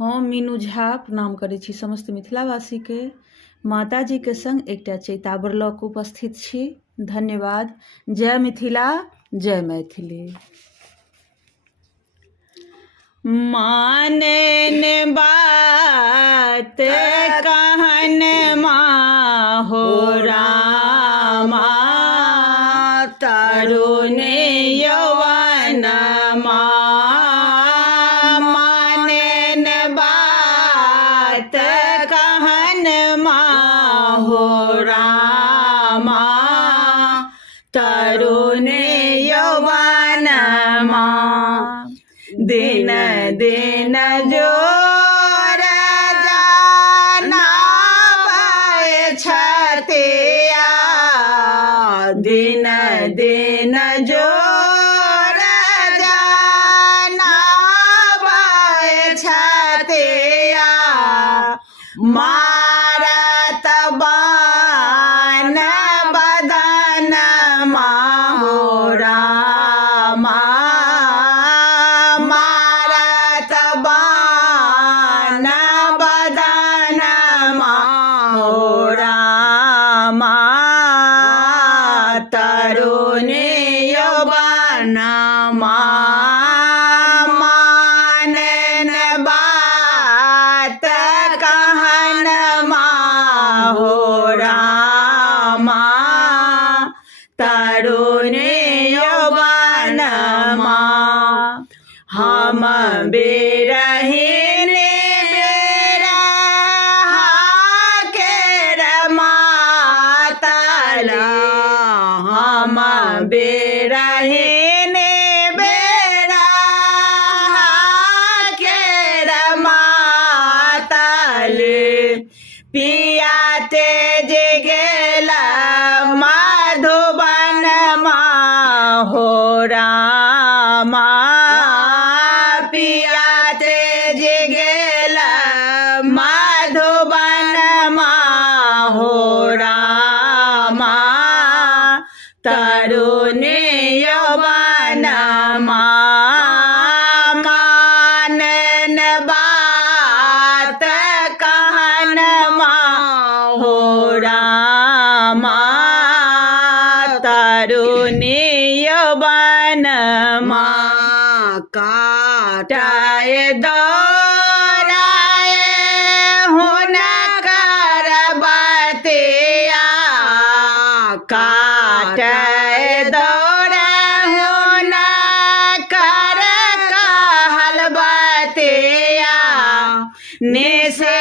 हम मीनू झा प्रणाम करै छी समस्त मिथिलावासी के। माताजी के संग एकटा चैतावर लऽ कऽ उपस्थित छी। धन्यवाद। जय मिथिला, जय मैथिली। मानन बात कहन हो रामा, तरुण यौवन मानन बात कहन हो रामा, तरुण यौवन दिन दिन जोर जनाबै छथिया, दिन दिन जोर जनाबै छथिया, मारत बाण बदन हो रामा, मारत बाण बदन हो रामा, तरुण यौवन मानन बात कहन हो रामा, तरुण यौवन हम बेरहिन बेरहा केर मातला, हम बेरहिन बेरहा केर मातल, पिया तेज गेल मधुबन हो रामा, पिया तेज गेल मधुबन हो रामा, तरुण यौवन मानन बात कहन हो रामा, तरुण यौवन काटय दौड़ाय हुनकर बतिया, काटय दौड़ाय हुनकर कहल बतिया, निसे